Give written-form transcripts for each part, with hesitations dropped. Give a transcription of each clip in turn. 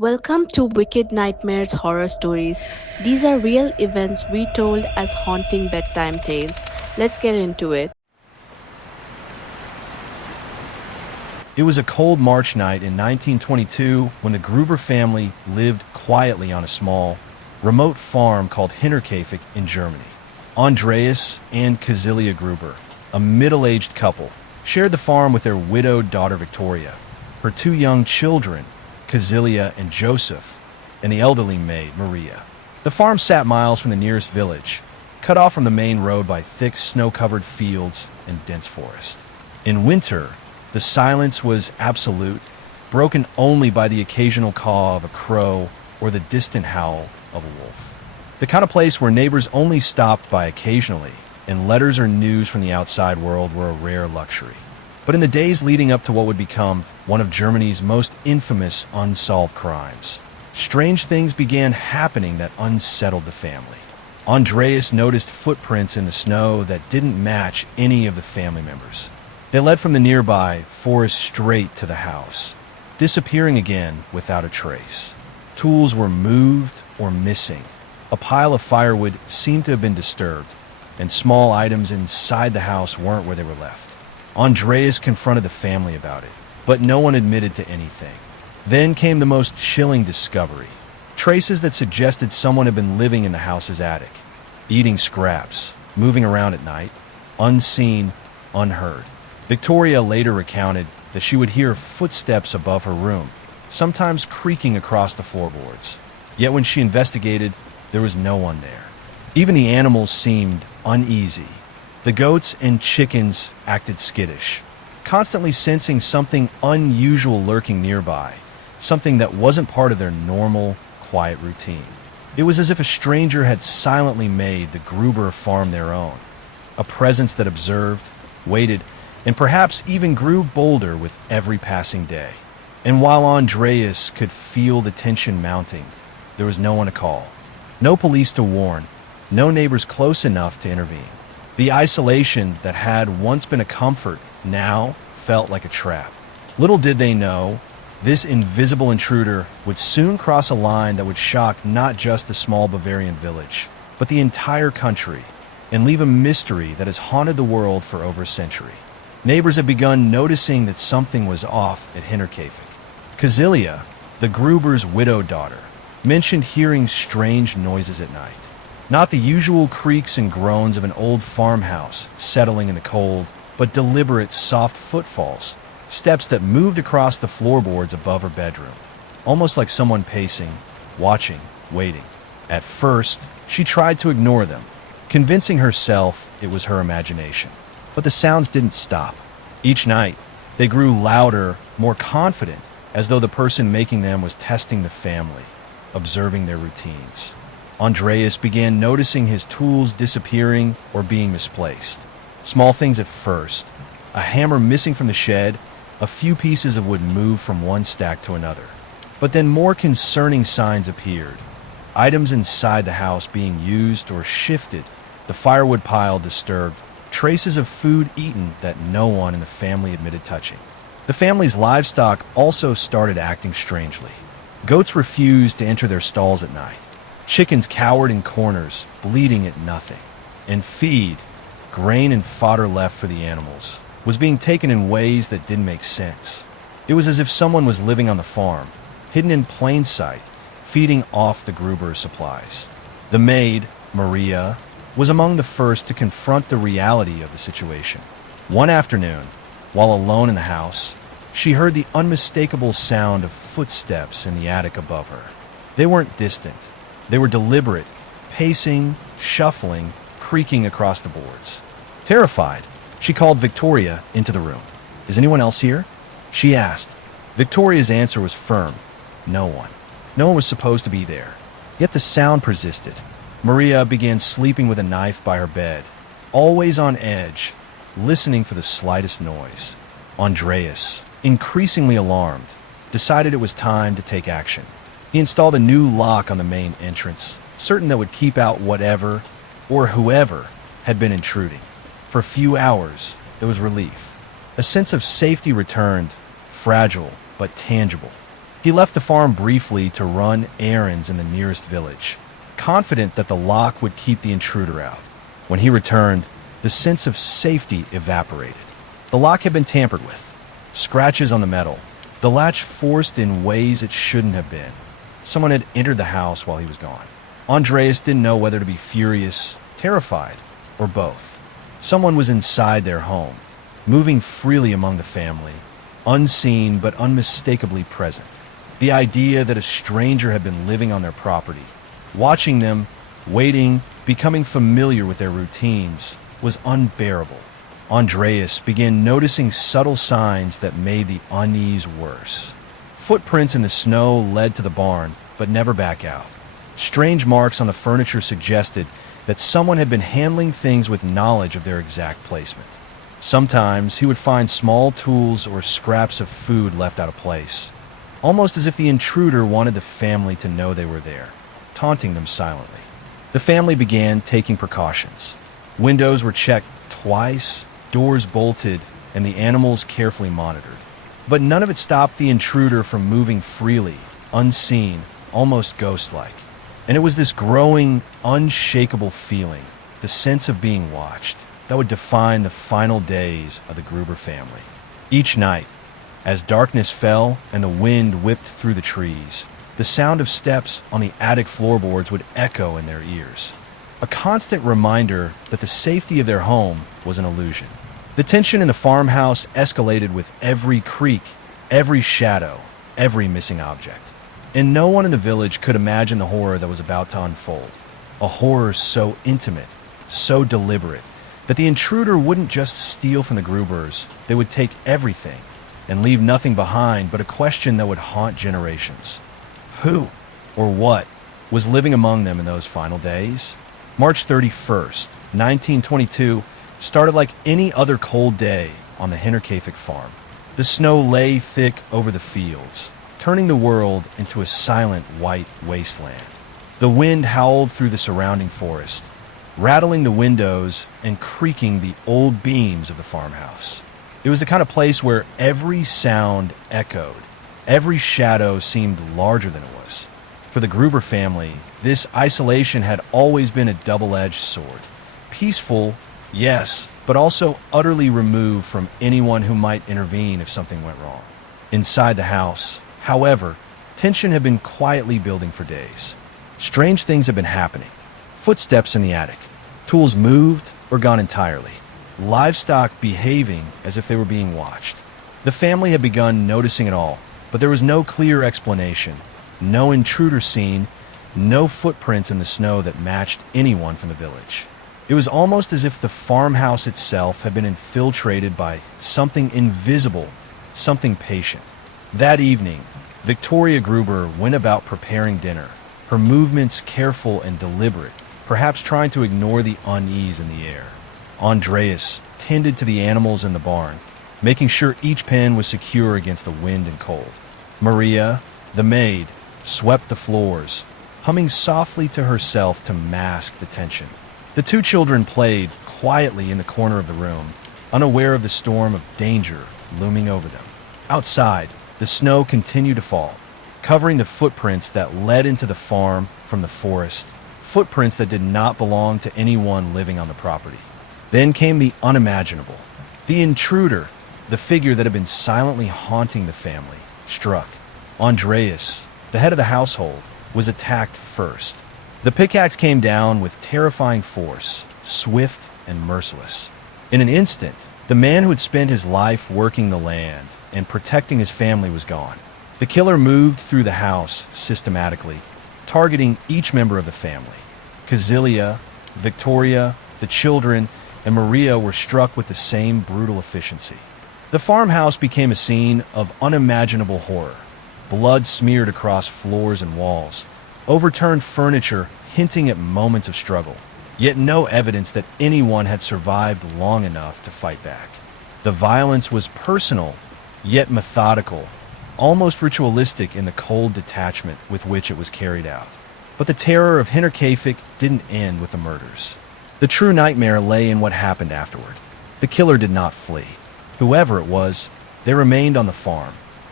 Welcome to Wicked Nightmares Horror Stories. These are real events retold as haunting bedtime tales. Let's get into it. It was a cold March night in 1922 when the Gruber family lived quietly on a small, remote farm called Hinterkaifeck in Germany. Andreas and Cazilia Gruber, a middle-aged couple, shared the farm with their widowed daughter Victoria, her two young children, Cazilia and Joseph, and the elderly maid, Maria. The farm sat miles from the nearest village, cut off from the main road by thick snow-covered fields and dense forest. In winter, the silence was absolute, broken only by the occasional caw of a crow or the distant howl of a wolf. The kind of place where neighbors only stopped by occasionally, and letters or news from the outside world were a rare luxury. But in the days leading up to what would become one of Germany's most infamous unsolved crimes, strange things began happening that unsettled the family. Andreas noticed footprints in the snow that didn't match any of the family members. They led from the nearby forest straight to the house, disappearing again without a trace. Tools were moved or missing. A pile of firewood seemed to have been disturbed, and small items inside the house weren't where they were left. Andreas confronted the family about it, but no one admitted to anything. Then came the most chilling discovery. Traces that suggested someone had been living in the house's attic, eating scraps, moving around at night, unseen, unheard. Victoria later recounted that she would hear footsteps above her room, sometimes creaking across the floorboards. Yet when she investigated, there was no one there. Even the animals seemed uneasy. The goats and chickens acted skittish, constantly sensing something unusual lurking nearby, something that wasn't part of their normal, quiet routine. It was as if a stranger had silently made the Gruber farm their own, a presence that observed, waited, and perhaps even grew bolder with every passing day. And while Andreas could feel the tension mounting, there was no one to call, no police to warn, no neighbors close enough to intervene. The isolation that had once been a comfort now felt like a trap. Little did they know, this invisible intruder would soon cross a line that would shock not just the small Bavarian village, but the entire country, and leave a mystery that has haunted the world for over a century. Neighbors had begun noticing that something was off at Hinterkaifeck. Cazilia, the Gruber's widowed daughter, mentioned hearing strange noises at night. Not the usual creaks and groans of an old farmhouse settling in the cold, but deliberate soft footfalls, steps that moved across the floorboards above her bedroom, almost like someone pacing, watching, waiting. At first, she tried to ignore them, convincing herself it was her imagination. But the sounds didn't stop. Each night, they grew louder, more confident, as though the person making them was testing the family, observing their routines. Andreas began noticing his tools disappearing or being misplaced. Small things at first, a hammer missing from the shed, a few pieces of wood moved from one stack to another. But then more concerning signs appeared. Items inside the house being used or shifted, the firewood pile disturbed, traces of food eaten that no one in the family admitted touching. The family's livestock also started acting strangely. Goats refused to enter their stalls at night. Chickens cowered in corners, bleating at nothing. And feed, grain and fodder left for the animals, was being taken in ways that didn't make sense. It was as if someone was living on the farm, hidden in plain sight, feeding off the Gruber supplies. The maid, Maria, was among the first to confront the reality of the situation. One afternoon, while alone in the house, she heard the unmistakable sound of footsteps in the attic above her. They weren't distant. They were deliberate, pacing, shuffling, creaking across the boards. Terrified, she called Victoria into the room. "Is anyone else here?" she asked. Victoria's answer was firm. No one. No one was supposed to be there. Yet the sound persisted. Maria began sleeping with a knife by her bed, always on edge, listening for the slightest noise. Andreas, increasingly alarmed, decided it was time to take action. He installed a new lock on the main entrance, certain that would keep out whatever or whoever had been intruding. For a few hours, there was relief. A sense of safety returned, fragile but tangible. He left the farm briefly to run errands in the nearest village, confident that the lock would keep the intruder out. When he returned, the sense of safety evaporated. The lock had been tampered with. Scratches on the metal. The latch forced in ways it shouldn't have been. Someone had entered the house while he was gone. Andreas didn't know whether to be furious, terrified, or both. Someone was inside their home, moving freely among the family, unseen but unmistakably present. The idea that a stranger had been living on their property, watching them, waiting, becoming familiar with their routines, was unbearable. Andreas began noticing subtle signs that made the unease worse. Footprints in the snow led to the barn, but never back out. Strange marks on the furniture suggested that someone had been handling things with knowledge of their exact placement. Sometimes he would find small tools or scraps of food left out of place, almost as if the intruder wanted the family to know they were there, taunting them silently. The family began taking precautions. Windows were checked twice, doors bolted, and the animals carefully monitored. But none of it stopped the intruder from moving freely, unseen, almost ghost-like. And it was this growing, unshakable feeling, the sense of being watched, that would define the final days of the Gruber family. Each night, as darkness fell and the wind whipped through the trees, the sound of steps on the attic floorboards would echo in their ears, a constant reminder that the safety of their home was an illusion. The tension in the farmhouse escalated with every creak, every shadow, every missing object. And no one in the village could imagine the horror that was about to unfold. A horror so intimate, so deliberate, that the intruder wouldn't just steal from the Grubers, they would take everything and leave nothing behind but a question that would haunt generations. Who, or what, was living among them in those final days? March 31st, 1922, started like any other cold day on the Hinterkaifeck farm. The snow lay thick over the fields, turning the world into a silent white wasteland. The wind howled through the surrounding forest, rattling the windows and creaking the old beams of the farmhouse. It was the kind of place where every sound echoed, every shadow seemed larger than it was. For the Gruber family, this isolation had always been a double-edged sword. Peaceful, yes, but also utterly removed from anyone who might intervene if something went wrong. Inside the house, however, tension had been quietly building for days. Strange things had been happening. Footsteps in the attic. Tools moved or gone entirely. Livestock behaving as if they were being watched. The family had begun noticing it all, but there was no clear explanation. No intruder seen, no footprints in the snow that matched anyone from the village. It was almost as if the farmhouse itself had been infiltrated by something invisible, something patient. That evening, Victoria Gruber went about preparing dinner, her movements careful and deliberate, perhaps trying to ignore the unease in the air. Andreas tended to the animals in the barn, making sure each pen was secure against the wind and cold. Maria, the maid, swept the floors, humming softly to herself to mask the tension. The two children played quietly in the corner of the room, unaware of the storm of danger looming over them. Outside, the snow continued to fall, covering the footprints that led into the farm from the forest, footprints that did not belong to anyone living on the property. Then came the unimaginable. The intruder, the figure that had been silently haunting the family, struck. Andreas, the head of the household, was attacked first. The pickaxe came down with terrifying force, swift and merciless. In an instant, the man who had spent his life working the land and protecting his family was gone. The killer moved through the house systematically, targeting each member of the family. Kazilia, Victoria, the children, and Maria were struck with the same brutal efficiency. The farmhouse became a scene of unimaginable horror. Blood smeared across floors and walls, overturned furniture hinting at moments of struggle, yet no evidence that anyone had survived long enough to fight back. The violence was personal, yet methodical, almost ritualistic in the cold detachment with which it was carried out. But the terror of Hinterkaifeck didn't end with the murders. The true nightmare lay in what happened afterward. The killer did not flee. Whoever it was, they remained on the farm,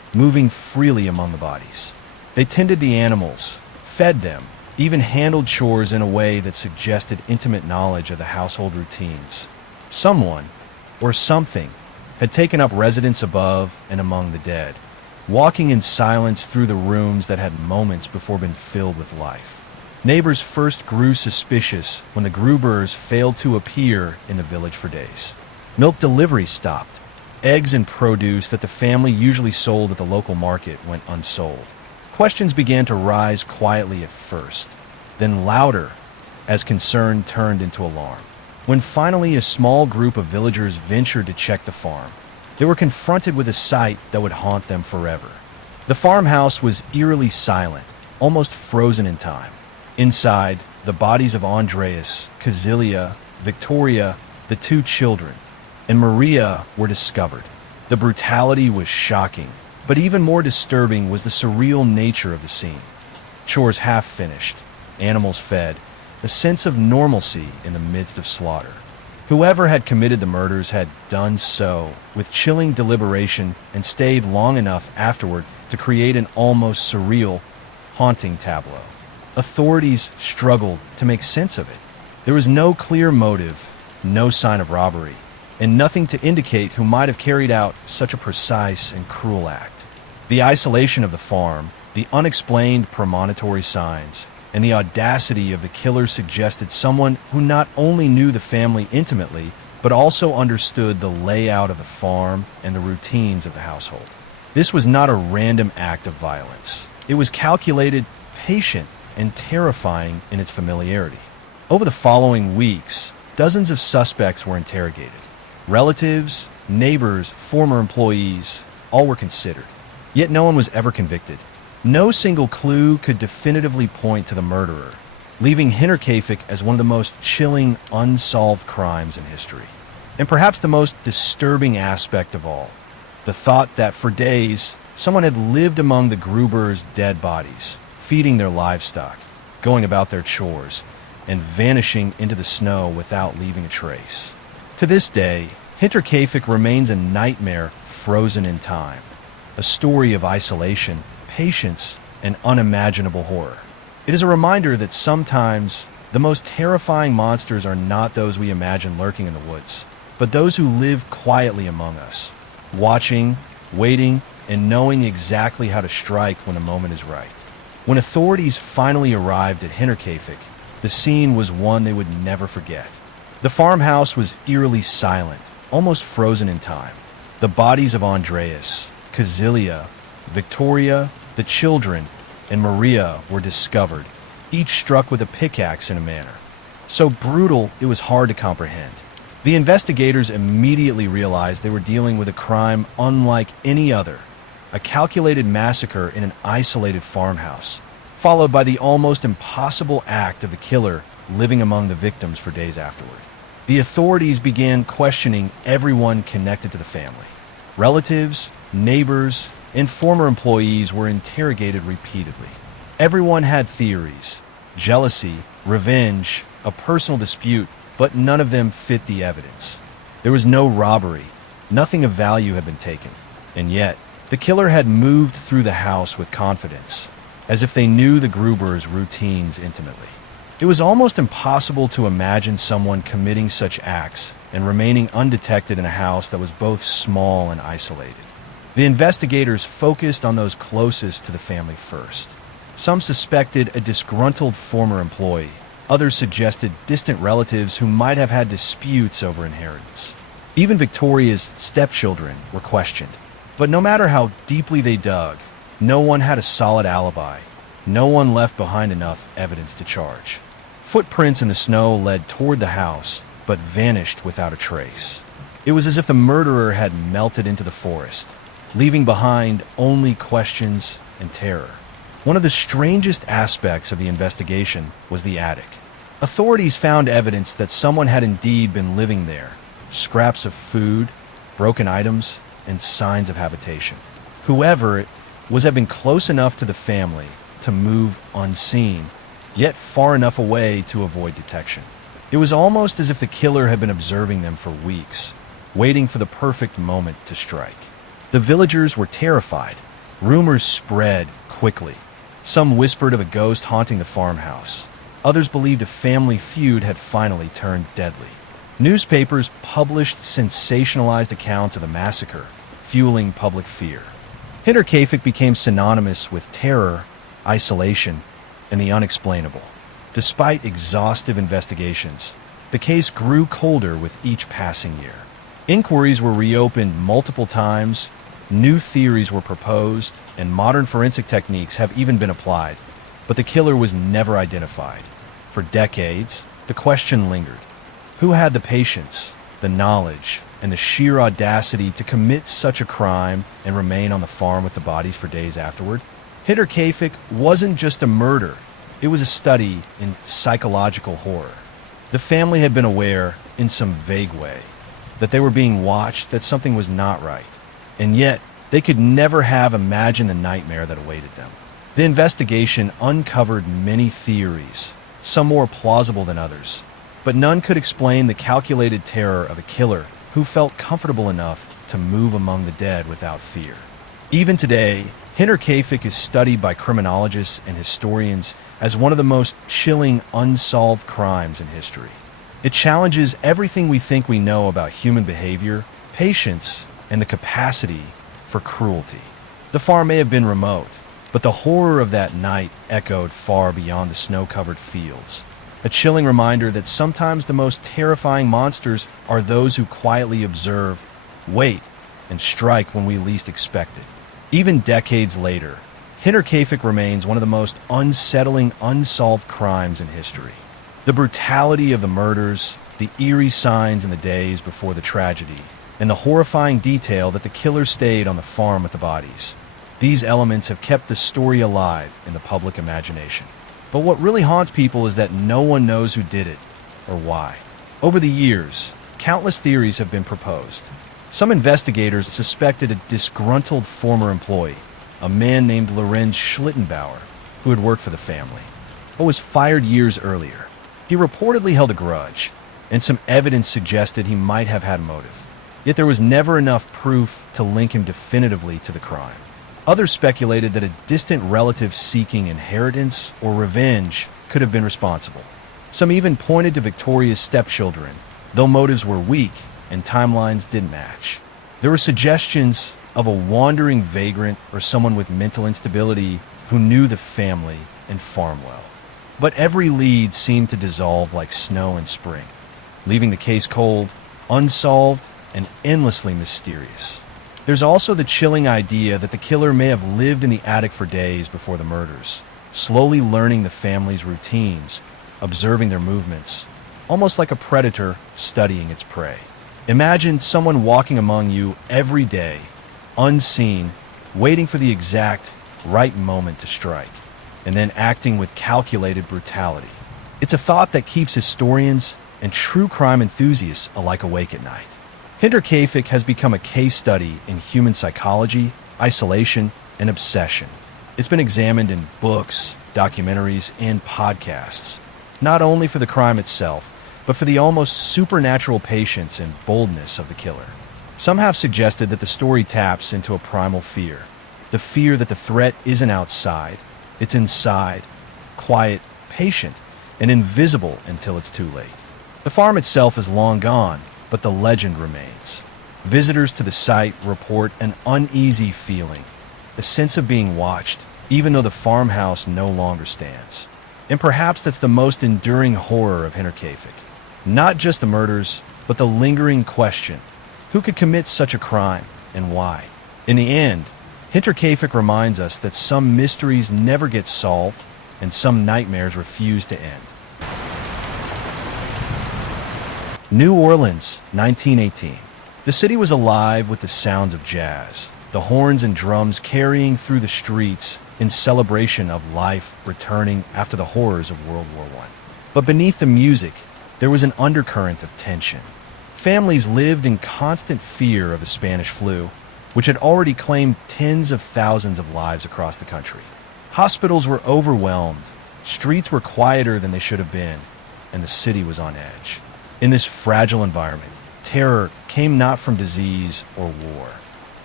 moving freely among the bodies. They tended the animals, fed them, even handled chores in a way that suggested intimate knowledge of the household routines. Someone, or something, had taken up residence above and among the dead, walking in silence through the rooms that had moments before been filled with life. Neighbors first grew suspicious when the Grubers failed to appear in the village for days. Milk delivery stopped. Eggs and produce that the family usually sold at the local market went unsold. Questions began to rise quietly at first, then louder as concern turned into alarm. When finally a small group of villagers ventured to check the farm, they were confronted with a sight that would haunt them forever. The farmhouse was eerily silent, almost frozen in time. Inside, the bodies of Andreas, Kazilia, Victoria, the two children, and Maria were discovered. The brutality was shocking, but even more disturbing was the surreal nature of the scene. Chores half finished, animals fed, a sense of normalcy in the midst of slaughter. Whoever had committed the murders had done so with chilling deliberation and stayed long enough afterward to create an almost surreal, haunting tableau. Authorities struggled to make sense of it. There was no clear motive, no sign of robbery, and nothing to indicate who might have carried out such a precise and cruel act. The isolation of the farm, the unexplained premonitory signs, and the audacity of the killer suggested someone who not only knew the family intimately, but also understood the layout of the farm and the routines of the household. This was not a random act of violence. It was calculated, patient, and terrifying in its familiarity. Over the following weeks, dozens of suspects were interrogated. Relatives, neighbors, former employees, all were considered. Yet no one was ever convicted. No single clue could definitively point to the murderer, leaving Hinterkaifeck as one of the most chilling, unsolved crimes in history. And perhaps the most disturbing aspect of all, the thought that for days, someone had lived among the Grubers' dead bodies, feeding their livestock, going about their chores, and vanishing into the snow without leaving a trace. To this day, Hinterkaifeck remains a nightmare frozen in time, a story of isolation, patience, and unimaginable horror. It is a reminder that sometimes the most terrifying monsters are not those we imagine lurking in the woods, but those who live quietly among us, watching, waiting, and knowing exactly how to strike when a moment is right. When authorities finally arrived at Hinterkaifeck, the scene was one they would never forget. The farmhouse was eerily silent, almost frozen in time. The bodies of Andreas, Kazilia, Victoria, the children, and Maria were discovered, each struck with a pickaxe in a manner so brutal it was hard to comprehend. The investigators immediately realized they were dealing with a crime unlike any other, a calculated massacre in an isolated farmhouse, followed by the almost impossible act of the killer living among the victims for days afterward. The authorities began questioning everyone connected to the family. Relatives, neighbors, and former employees were interrogated repeatedly. Everyone had theories, jealousy, revenge, a personal dispute, but none of them fit the evidence. There was no robbery, nothing of value had been taken, and yet the killer had moved through the house with confidence, as if they knew the Grubers' routines intimately. It was almost impossible to imagine someone committing such acts and remaining undetected in a house that was both small and isolated. The investigators focused on those closest to the family first. Some suspected a disgruntled former employee. Others suggested distant relatives who might have had disputes over inheritance. Even Victoria's stepchildren were questioned. But no matter how deeply they dug, no one had a solid alibi. No one left behind enough evidence to charge. Footprints in the snow led toward the house, but vanished without a trace. It was as if the murderer had melted into the forest, leaving behind only questions and terror. One of the strangest aspects of the investigation was the attic. Authorities found evidence that someone had indeed been living there, scraps of food, broken items, and signs of habitation. Whoever it was had been close enough to the family to move unseen, yet far enough away to avoid detection. It was almost as if the killer had been observing them for weeks, waiting for the perfect moment to strike. The villagers were terrified. Rumors spread quickly. Some whispered of a ghost haunting the farmhouse. Others believed a family feud had finally turned deadly. Newspapers published sensationalized accounts of the massacre, fueling public fear. Hinterkaifeck became synonymous with terror, isolation, and the unexplainable. Despite exhaustive investigations, the case grew colder with each passing year. Inquiries were reopened multiple times, new theories were proposed, and modern forensic techniques have even been applied, but the killer was never identified. For decades, the question lingered. Who had the patience, the knowledge, and the sheer audacity to commit such a crime and remain on the farm with the bodies for days afterward? Hinterkaifeck wasn't just a murder, it was a study in psychological horror. The family had been aware, in some vague way, that they were being watched, that something was not right, and yet they could never have imagined the nightmare that awaited them. The investigation uncovered many theories, some more plausible than others, but none could explain the calculated terror of a killer who felt comfortable enough to move among the dead without fear. Even today, Hinterkaifeck is studied by criminologists and historians as one of the most chilling unsolved crimes in history. It challenges everything we think we know about human behavior, patience, and the capacity for cruelty. The farm may have been remote, but the horror of that night echoed far beyond the snow-covered fields. A chilling reminder that sometimes the most terrifying monsters are those who quietly observe, wait, and strike when we least expect it. Even decades later, Hinterkaifeck remains one of the most unsettling, unsolved crimes in history. The brutality of the murders, the eerie signs in the days before the tragedy, and the horrifying detail that the killer stayed on the farm with the bodies. These elements have kept the story alive in the public imagination. But what really haunts people is that no one knows who did it or why. Over the years, countless theories have been proposed. Some investigators suspected a disgruntled former employee, a man named Lorenz Schlittenbauer, who had worked for the family, but was fired years earlier. He reportedly held a grudge, and some evidence suggested he might have had motive. Yet there was never enough proof to link him definitively to the crime. Others speculated that a distant relative seeking inheritance or revenge could have been responsible. Some even pointed to Victoria's stepchildren, though motives were weak and timelines didn't match. There were suggestions of a wandering vagrant or someone with mental instability who knew the family and farm well. But every lead seemed to dissolve like snow in spring, leaving the case cold, unsolved, and endlessly mysterious. There's also the chilling idea that the killer may have lived in the attic for days before the murders, slowly learning the family's routines, observing their movements, almost like a predator studying its prey. Imagine someone walking among you every day, unseen, waiting for the exact right moment to strike, and then acting with calculated brutality. It's a thought that keeps historians and true crime enthusiasts alike awake at night. Hinterkaifeck has become a case study in human psychology, isolation, and obsession. It's been examined in books, documentaries, and podcasts, not only for the crime itself, but for the almost supernatural patience and boldness of the killer. Some have suggested that the story taps into a primal fear, the fear that the threat isn't outside, it's inside, quiet, patient, and invisible until it's too late. The farm itself is long gone, but the legend remains. Visitors to the site report an uneasy feeling, a sense of being watched, even though the farmhouse no longer stands. And perhaps that's the most enduring horror of Hinterkaifeck. Not just the murders, but the lingering question, who could commit such a crime and why? In the end, Hinterkaifeck reminds us that some mysteries never get solved and some nightmares refuse to end. New Orleans, 1918. The city was alive with the sounds of jazz, the horns and drums carrying through the streets in celebration of life returning after the horrors of World War I. But beneath the music, there was an undercurrent of tension. Families lived in constant fear of the Spanish flu, which had already claimed tens of thousands of lives across the country. Hospitals were overwhelmed, streets were quieter than they should have been, and the city was on edge. In this fragile environment, terror came not from disease or war,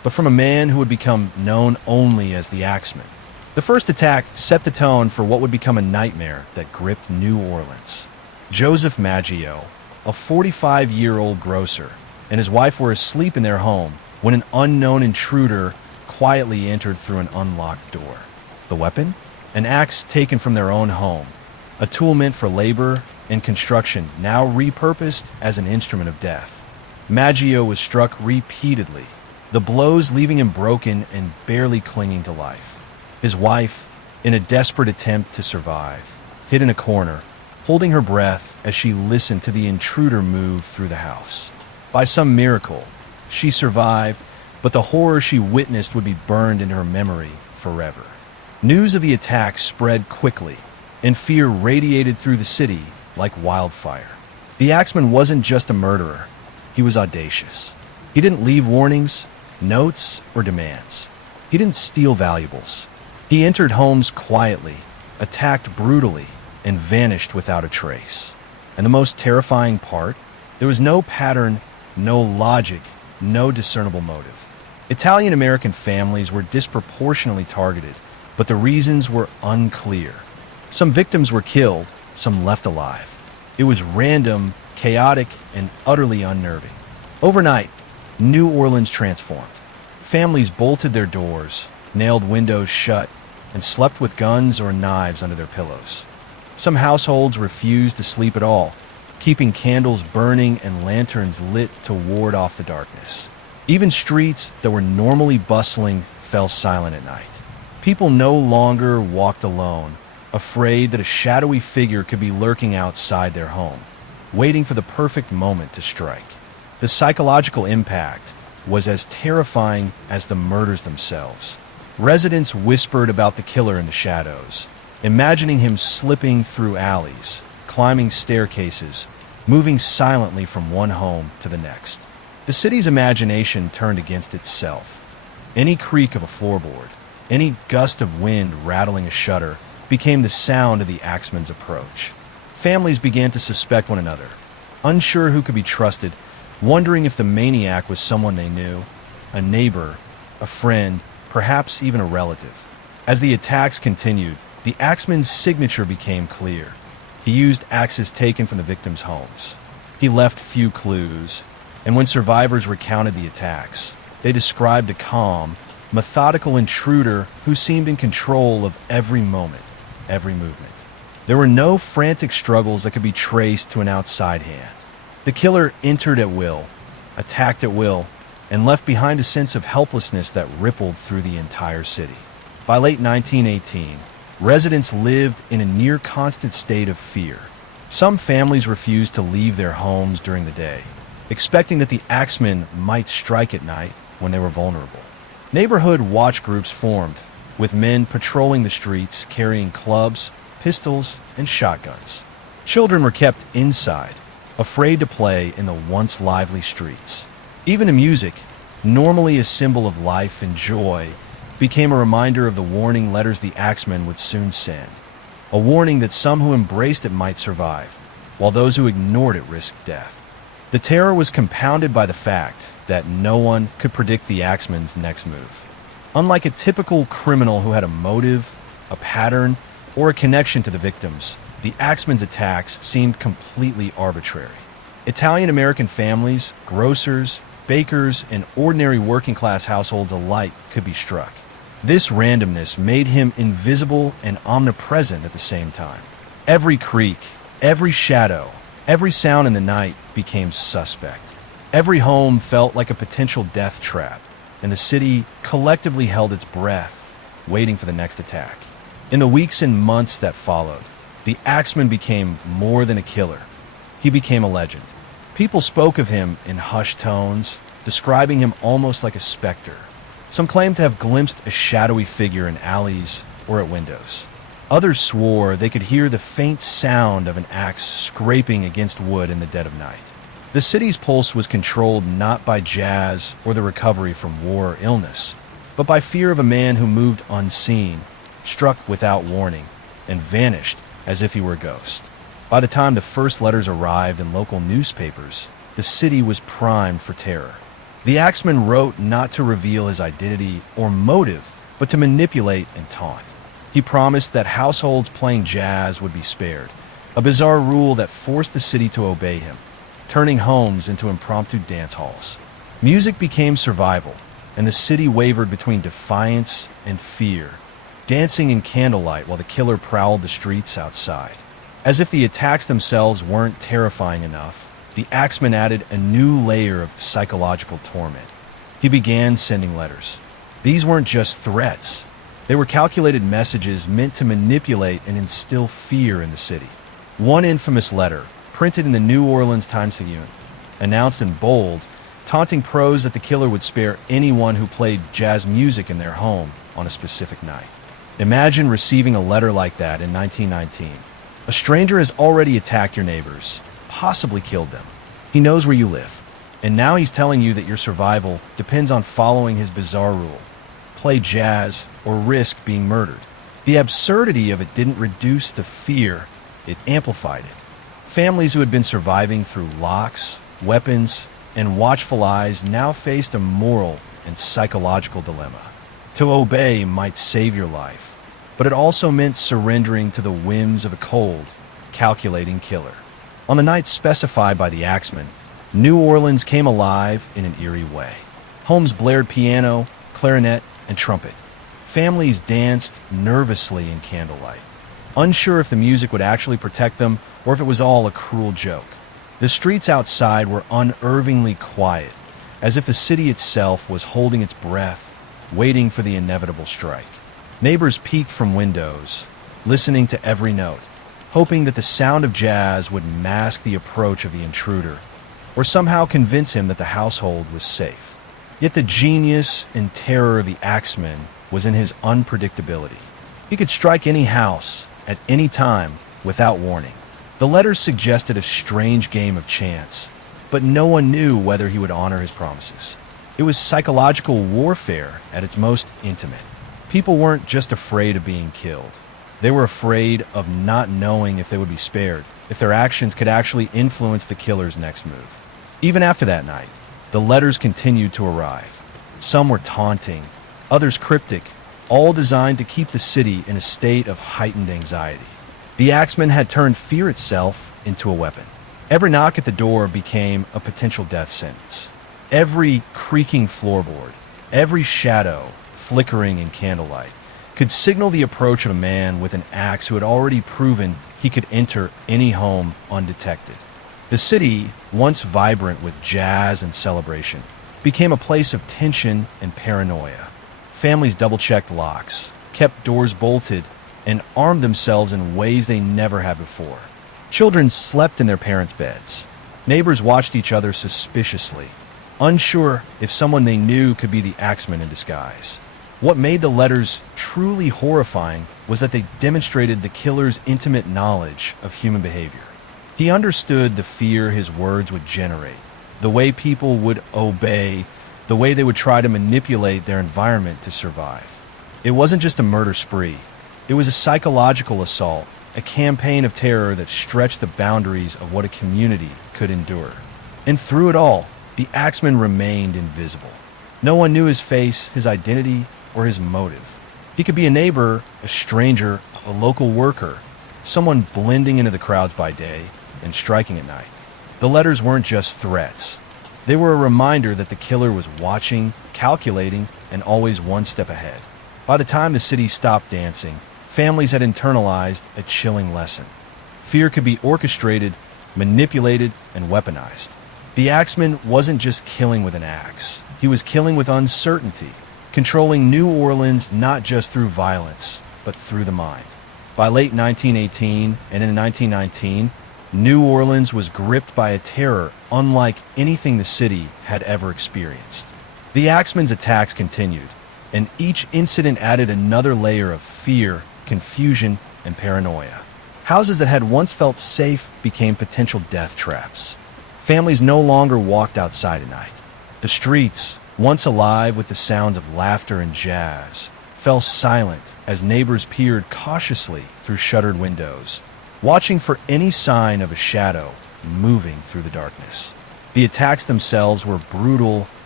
but from a man who would become known only as the Axeman. The first attack set the tone for what would become a nightmare that gripped New Orleans. Joseph Maggio, a 45-year-old grocer, and his wife were asleep in their home when an unknown intruder quietly entered through an unlocked door. The weapon? An axe taken from their own home, a tool meant for labor and construction, now repurposed as an instrument of death. Maggio was struck repeatedly, the blows leaving him broken and barely clinging to life. His wife, in a desperate attempt to survive, hid in a corner, holding her breath as she listened to the intruder move through the house. By some miracle, she survived, but the horror she witnessed would be burned into her memory forever. News of the attack spread quickly, and fear radiated through the city like wildfire. The Axeman wasn't just a murderer, he was audacious. He didn't leave warnings, notes, or demands. He didn't steal valuables. He entered homes quietly, attacked brutally, and vanished without a trace. And the most terrifying part? There was no pattern, no logic, no discernible motive. Italian-American families were disproportionately targeted, but the reasons were unclear. Some victims were killed, some left alive. It was random, chaotic, and utterly unnerving. Overnight, New Orleans transformed. Families bolted their doors, nailed windows shut, and slept with guns or knives under their pillows. Some households refused to sleep at all, keeping candles burning and lanterns lit to ward off the darkness. Even streets that were normally bustling fell silent at night. People no longer walked alone, afraid that a shadowy figure could be lurking outside their home, waiting for the perfect moment to strike. The psychological impact was as terrifying as the murders themselves. Residents whispered about the killer in the shadows, imagining him slipping through alleys, climbing staircases, moving silently from one home to the next. The city's imagination turned against itself. Any creak of a floorboard, any gust of wind rattling a shutter became the sound of the Axeman's approach. Families began to suspect one another, unsure who could be trusted, wondering if the maniac was someone they knew, a neighbor, a friend, perhaps even a relative. As the attacks continued, the Axeman's signature became clear. He used axes taken from the victims' homes. He left few clues, and when survivors recounted the attacks, they described a calm, methodical intruder who seemed in control of every moment, every movement. There were no frantic struggles that could be traced to an outside hand. The killer entered at will, attacked at will, and left behind a sense of helplessness that rippled through the entire city. By late 1918, residents lived in a near-constant state of fear. Some families refused to leave their homes during the day, expecting that the Axeman might strike at night when they were vulnerable. Neighborhood watch groups formed, with men patrolling the streets carrying clubs, pistols, and shotguns. Children were kept inside, afraid to play in the once lively streets. Even the music, normally a symbol of life and joy, became a reminder of the warning letters the Axeman would soon send. A warning that some who embraced it might survive, while those who ignored it risked death. The terror was compounded by the fact that no one could predict the Axeman's next move. Unlike a typical criminal who had a motive, a pattern, or a connection to the victims, the Axeman's attacks seemed completely arbitrary. Italian-American families, grocers, bakers, and ordinary working-class households alike could be struck. This randomness made him invisible and omnipresent at the same time. Every creak, every shadow, every sound in the night became suspect. Every home felt like a potential death trap, and the city collectively held its breath, waiting for the next attack. In the weeks and months that followed, the Axeman became more than a killer. He became a legend. People spoke of him in hushed tones, describing him almost like a specter. Some claimed to have glimpsed a shadowy figure in alleys or at windows. Others swore they could hear the faint sound of an axe scraping against wood in the dead of night. The city's pulse was controlled not by jazz or the recovery from war or illness, but by fear of a man who moved unseen, struck without warning, and vanished as if he were a ghost. By the time the first letters arrived in local newspapers, the city was primed for terror. The Axeman wrote not to reveal his identity or motive, but to manipulate and taunt. He promised that households playing jazz would be spared, a bizarre rule that forced the city to obey him, turning homes into impromptu dance halls. Music became survival, and the city wavered between defiance and fear, dancing in candlelight while the killer prowled the streets outside. As if the attacks themselves weren't terrifying enough, the Axeman added a new layer of psychological torment. He began sending letters. These weren't just threats. They were calculated messages meant to manipulate and instill fear in the city. One infamous letter, printed in the New Orleans Times-Picayune, announced in bold, taunting prose that the killer would spare anyone who played jazz music in their home on a specific night. Imagine receiving a letter like that in 1919. A stranger has already attacked your neighbors, possibly killed them. He knows where you live, and now he's telling you that your survival depends on following his bizarre rule: play jazz or risk being murdered. The absurdity of it didn't reduce the fear, it amplified it. Families who had been surviving through locks, weapons, and watchful eyes now faced a moral and psychological dilemma. To obey might save your life, but it also meant surrendering to the whims of a cold, calculating killer. On the night specified by the Axeman, New Orleans came alive in an eerie way. Homes blared piano, clarinet, and trumpet. Families danced nervously in candlelight, unsure if the music would actually protect them or if it was all a cruel joke. The streets outside were unnervingly quiet, as if the city itself was holding its breath, waiting for the inevitable strike. Neighbors peeked from windows, listening to every note, hoping that the sound of jazz would mask the approach of the intruder, or somehow convince him that the household was safe. Yet the genius and terror of the Axeman was in his unpredictability. He could strike any house, at any time, without warning. The letters suggested a strange game of chance, but no one knew whether he would honor his promises. It was psychological warfare at its most intimate. People weren't just afraid of being killed. They were afraid of not knowing if they would be spared, if their actions could actually influence the killer's next move. Even after that night, the letters continued to arrive. Some were taunting, others cryptic, all designed to keep the city in a state of heightened anxiety. The Axeman had turned fear itself into a weapon. Every knock at the door became a potential death sentence. Every creaking floorboard, every shadow flickering in candlelight, could signal the approach of a man with an axe who had already proven he could enter any home undetected. The city, once vibrant with jazz and celebration, became a place of tension and paranoia. Families double-checked locks, kept doors bolted, and armed themselves in ways they never had before. Children slept in their parents' beds. Neighbors watched each other suspiciously, unsure if someone they knew could be the Axeman in disguise. What made the letters truly horrifying was that they demonstrated the killer's intimate knowledge of human behavior. He understood the fear his words would generate, the way people would obey, the way they would try to manipulate their environment to survive. It wasn't just a murder spree. It was a psychological assault, a campaign of terror that stretched the boundaries of what a community could endure. And through it all, the Axeman remained invisible. No one knew his face, his identity, or his motive. He could be a neighbor, a stranger, a local worker, someone blending into the crowds by day and striking at night. The letters weren't just threats. They were a reminder that the killer was watching, calculating, and always one step ahead. By the time the city stopped dancing, families had internalized a chilling lesson. Fear could be orchestrated, manipulated, and weaponized. The Axeman wasn't just killing with an axe. He was killing with uncertainty, controlling New Orleans not just through violence, but through the mind. By late 1918 and in 1919, New Orleans was gripped by a terror unlike anything the city had ever experienced. The Axeman's attacks continued, and each incident added another layer of fear, confusion, and paranoia. Houses that had once felt safe became potential death traps. Families no longer walked outside at night. The streets, once alive with the sounds of laughter and jazz, fell silent as neighbors peered cautiously through shuttered windows, watching for any sign of a shadow moving through the darkness. The attacks themselves were brutal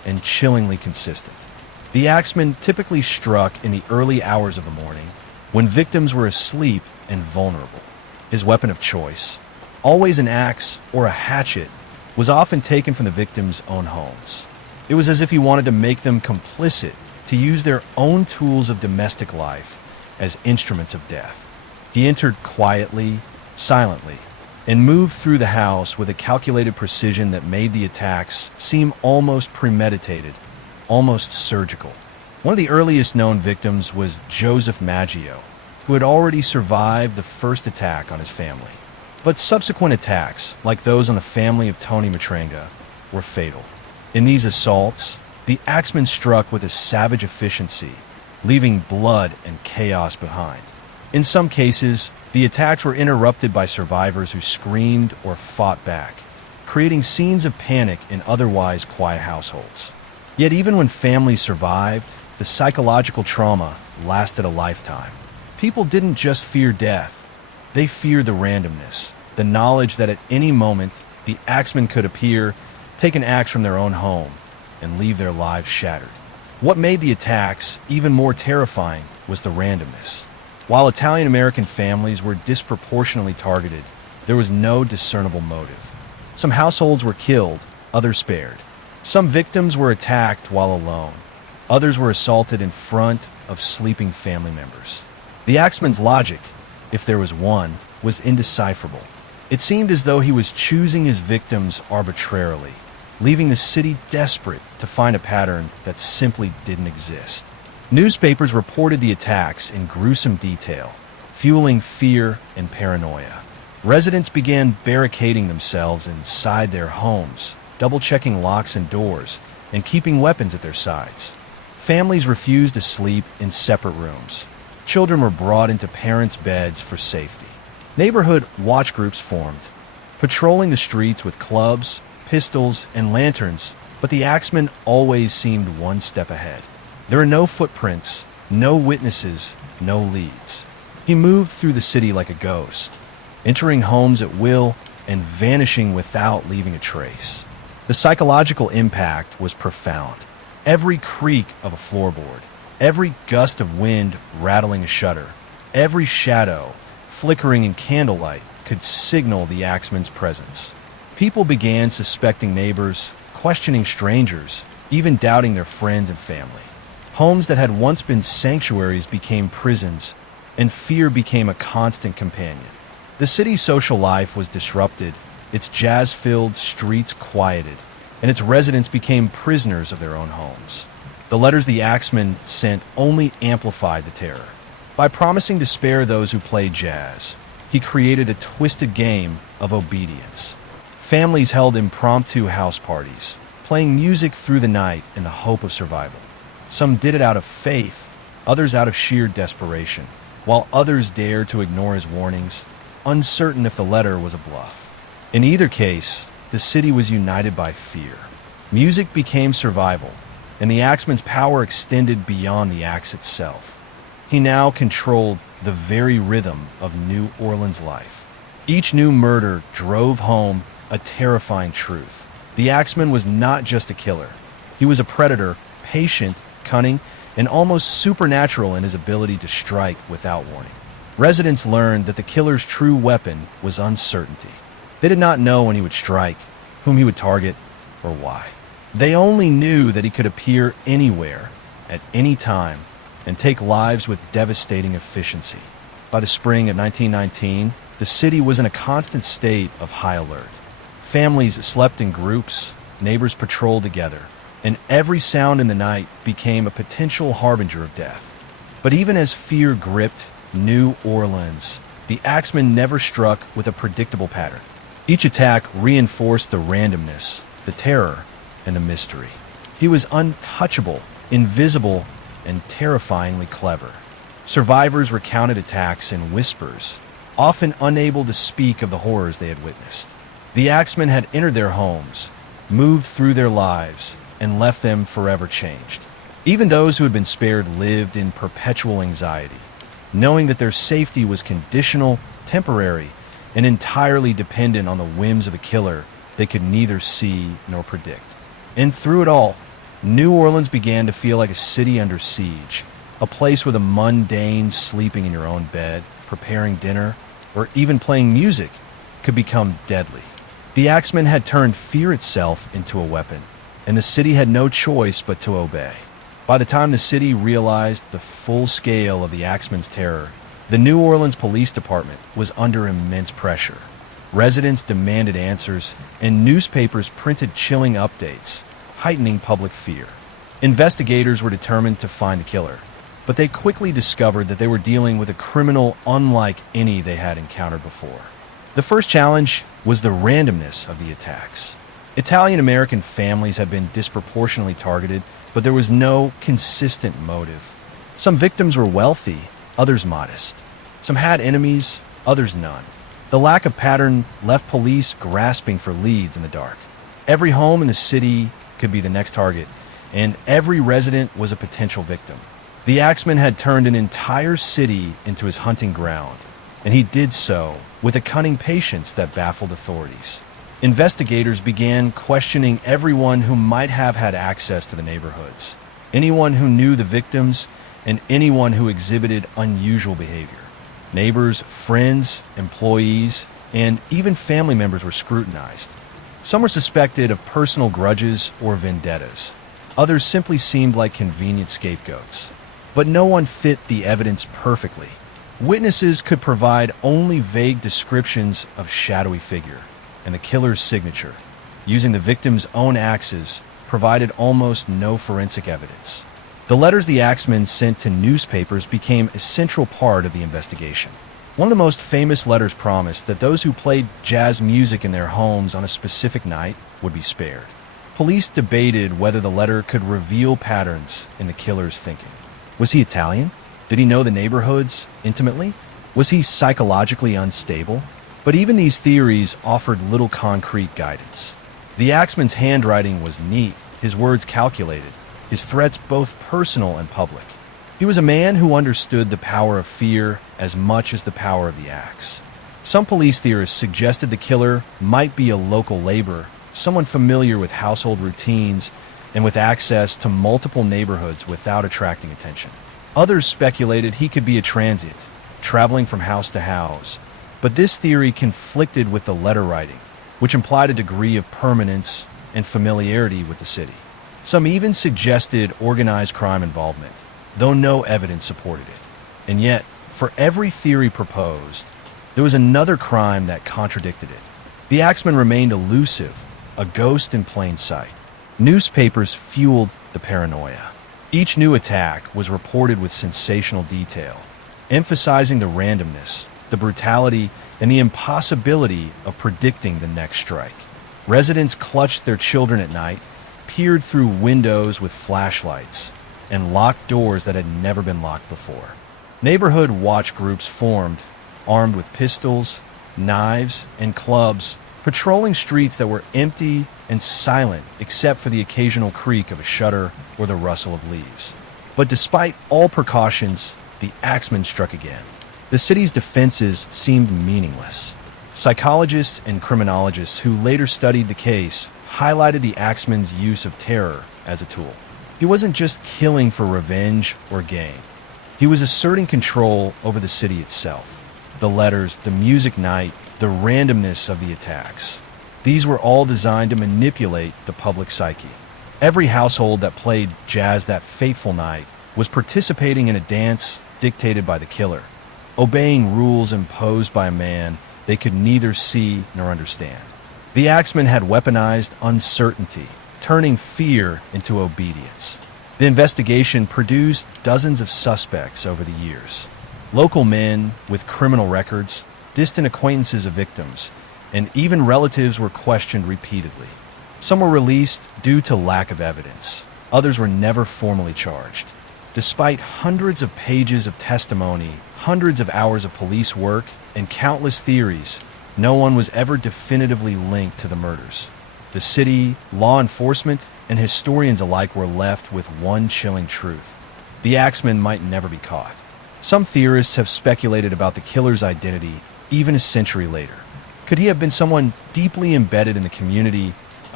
and chillingly consistent. The Axeman typically struck in the early hours of the morning, when victims were asleep and vulnerable. His weapon of choice, always an axe or a hatchet, was often taken from the victims' own homes. It was as if he wanted to make them complicit, to use their own tools of domestic life as instruments of death. He entered quietly, silently, and moved through the house with a calculated precision that made the attacks seem almost premeditated, almost surgical. One of the earliest known victims was Joseph Maggio, who had already survived the first attack on his family. But subsequent attacks, like those on the family of Tony Matrenga, were fatal. In these assaults, the Axeman struck with a savage efficiency, leaving blood and chaos behind. In some cases, the attacks were interrupted by survivors who screamed or fought back, creating scenes of panic in otherwise quiet households. Yet even when families survived, the psychological trauma lasted a lifetime. People didn't just fear death, they feared the randomness, the knowledge that at any moment the Axeman could appear, take an axe from their own home, and leave their lives shattered. What made the attacks even more terrifying was the randomness. While Italian-American families were disproportionately targeted, there was no discernible motive. Some households were killed, others spared. Some victims were attacked while alone. Others were assaulted in front of sleeping family members. The Axeman's logic, if there was one, was indecipherable. It seemed as though he was choosing his victims arbitrarily, leaving the city desperate to find a pattern that simply didn't exist. Newspapers reported the attacks in gruesome detail, fueling fear and paranoia. Residents began barricading themselves inside their homes, double-checking locks and doors, and keeping weapons at their sides. Families refused to sleep in separate rooms. Children were brought into parents' beds for safety. Neighborhood watch groups formed, patrolling the streets with clubs, pistols, and lanterns, but the Axeman always seemed one step ahead. There were no footprints, no witnesses, no leads. He moved through the city like a ghost, entering homes at will and vanishing without leaving a trace. The psychological impact was profound. Every creak of a floorboard, every gust of wind rattling a shutter, every shadow flickering in candlelight could signal the Axeman's presence. People began suspecting neighbors, questioning strangers, even doubting their friends and family. Homes that had once been sanctuaries became prisons, and fear became a constant companion. The city's social life was disrupted, its jazz-filled streets quieted, and its residents became prisoners of their own homes. The letters the Axeman sent only amplified the terror. By promising to spare those who played jazz, he created a twisted game of obedience. Families held impromptu house parties, playing music through the night in the hope of survival. Some did it out of faith, others out of sheer desperation, while others dared to ignore his warnings, uncertain if the letter was a bluff. In either case, the city was united by fear. Music became survival, and the Axeman's power extended beyond the axe itself. He now controlled the very rhythm of New Orleans life. Each new murder drove home a terrifying truth. The Axeman was not just a killer. He was a predator, patient, cunning, and almost supernatural in his ability to strike without warning. Residents learned that the killer's true weapon was uncertainty. They did not know when he would strike, whom he would target, or why. They only knew that he could appear anywhere, at any time, and take lives with devastating efficiency. By the spring of 1919, the city was in a constant state of high alert. Families slept in groups, neighbors patrolled together, and every sound in the night became a potential harbinger of death. But even as fear gripped New Orleans, the Axeman never struck with a predictable pattern. Each attack reinforced the randomness, the terror, and the mystery. He was untouchable, invisible, and terrifyingly clever. Survivors recounted attacks in whispers, often unable to speak of the horrors they had witnessed. The Axeman had entered their homes, moved through their lives, and left them forever changed. Even those who had been spared lived in perpetual anxiety, knowing that their safety was conditional, temporary, and entirely dependent on the whims of a killer they could neither see nor predict. And through it all, New Orleans began to feel like a city under siege, a place where the mundane, sleeping in your own bed, preparing dinner, or even playing music could become deadly. The Axemen had turned fear itself into a weapon, and the city had no choice but to obey. By the time the city realized the full scale of the Axemen's terror, the New Orleans Police Department was under immense pressure. Residents demanded answers, and newspapers printed chilling updates, heightening public fear. Investigators were determined to find the killer, but they quickly discovered that they were dealing with a criminal unlike any they had encountered before. The first challenge was the randomness of the attacks. Italian-American families had been disproportionately targeted, but there was no consistent motive. Some victims were wealthy, others modest. Some had enemies, others none. The lack of pattern left police grasping for leads in the dark. Every home in the city could be the next target, and every resident was a potential victim. The Axeman had turned an entire city into his hunting ground, and he did so with a cunning patience that baffled authorities. Investigators began questioning everyone who might have had access to the neighborhoods, anyone who knew the victims, and anyone who exhibited unusual behavior. Neighbors, friends, employees, and even family members were scrutinized. Some were suspected of personal grudges or vendettas. Others simply seemed like convenient scapegoats. But no one fit the evidence perfectly. Witnesses could provide only vague descriptions of shadowy figure, and the killer's signature, using the victim's own axes, provided almost no forensic evidence. The letters the Axemen sent to newspapers became a central part of the investigation. One of the most famous letters promised that those who played jazz music in their homes on a specific night would be spared. Police debated whether the letter could reveal patterns in the killer's thinking. Was he Italian? Did he know the neighborhoods intimately? Was he psychologically unstable? But even these theories offered little concrete guidance. The Axeman's handwriting was neat, his words calculated, his threats both personal and public. He was a man who understood the power of fear as much as the power of the axe. Some police theorists suggested the killer might be a local laborer, someone familiar with household routines and with access to multiple neighborhoods without attracting attention. Others speculated he could be a transient, traveling from house to house. But this theory conflicted with the letter writing, which implied a degree of permanence and familiarity with the city. Some even suggested organized crime involvement, though no evidence supported it. And yet, for every theory proposed, there was another crime that contradicted it. The Axeman remained elusive, a ghost in plain sight. Newspapers fueled the paranoia. Each new attack was reported with sensational detail, emphasizing the randomness, the brutality, and the impossibility of predicting the next strike. Residents clutched their children at night, peered through windows with flashlights, and locked doors that had never been locked before. Neighborhood watch groups formed, armed with pistols, knives, and clubs, patrolling streets that were empty and silent except for the occasional creak of a shutter or the rustle of leaves. But despite all precautions, the Axemen struck again. The city's defenses seemed meaningless. Psychologists and criminologists who later studied the case highlighted the Axeman's use of terror as a tool. He wasn't just killing for revenge or gain. He was asserting control over the city itself. The letters, the music night, the randomness of the attacks. These were all designed to manipulate the public psyche. Every household that played jazz that fateful night was participating in a dance dictated by the killer, obeying rules imposed by a man they could neither see nor understand. The Axemen had weaponized uncertainty, turning fear into obedience. The investigation produced dozens of suspects over the years. Local men with criminal records, distant acquaintances of victims, and even relatives were questioned repeatedly. Some were released due to lack of evidence. Others were never formally charged. Despite hundreds of pages of testimony, hundreds of hours of police work, and countless theories, no one was ever definitively linked to the murders. The city, law enforcement, and historians alike were left with one chilling truth. The Axeman might never be caught. Some theorists have speculated about the killer's identity even a century later. Could he have been someone deeply embedded in the community, a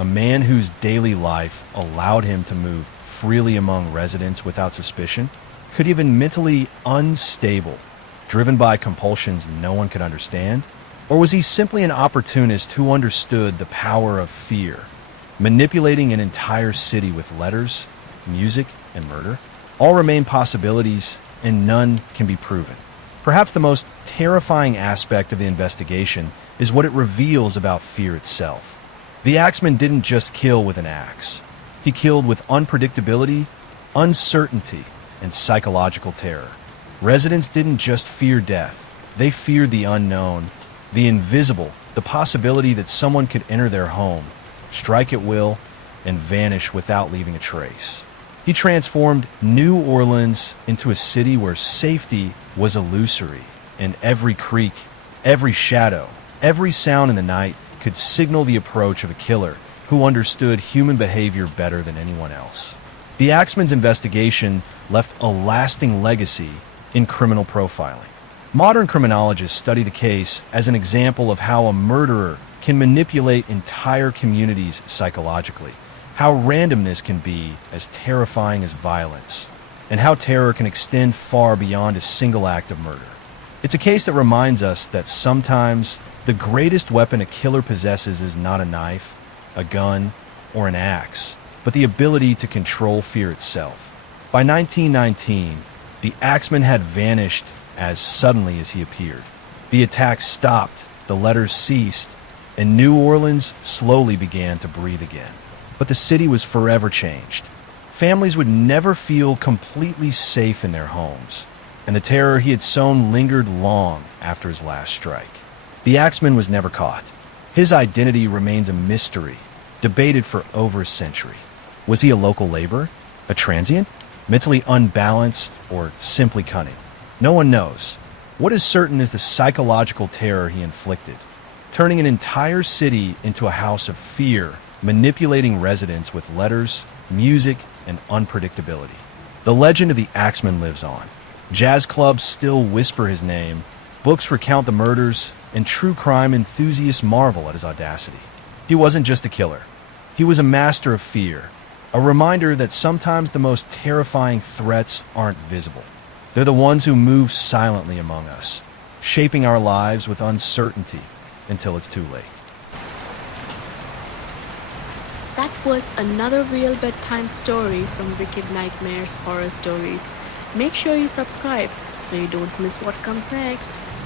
a man whose daily life allowed him to move freely among residents without suspicion? Could he have been mentally unstable, driven by compulsions no one could understand? Or was he simply an opportunist who understood the power of fear, manipulating an entire city with letters, music, and murder? All remain possibilities, and none can be proven. Perhaps the most terrifying aspect of the investigation is what it reveals about fear itself. The Axeman didn't just kill with an axe. He killed with unpredictability, uncertainty, and psychological terror. Residents didn't just fear death. They feared the unknown, the invisible, the possibility that someone could enter their home, strike at will, and vanish without leaving a trace. He transformed New Orleans into a city where safety was illusory, and every creak, every shadow, every sound in the night could signal the approach of a killer who understood human behavior better than anyone else. The Axeman's investigation left a lasting legacy in criminal profiling. Modern criminologists study the case as an example of how a murderer can manipulate entire communities psychologically, how randomness can be as terrifying as violence, and how terror can extend far beyond a single act of murder. It's a case that reminds us that sometimes the greatest weapon a killer possesses is not a knife, a gun, or an axe, but the ability to control fear itself. By 1919, the Axeman had vanished as suddenly as he appeared. The attacks stopped, the letters ceased, and New Orleans slowly began to breathe again. But the city was forever changed. Families would never feel completely safe in their homes, and the terror he had sown lingered long after his last strike. The Axeman was never caught. His identity remains a mystery, debated for over a century. Was he a local laborer, a transient, mentally unbalanced, or simply cunning? No one knows. What is certain is the psychological terror he inflicted, turning an entire city into a house of fear, manipulating residents with letters, music, and unpredictability. The legend of the Axeman lives on. Jazz clubs still whisper his name, books recount the murders, and true crime enthusiasts marvel at his audacity. He wasn't just a killer. He was a master of fear, a reminder that sometimes the most terrifying threats aren't visible. They're the ones who move silently among us, shaping our lives with uncertainty until it's too late. That was another real bedtime story from Wicked Nightmares Horror Stories. Make sure you subscribe so you don't miss what comes next.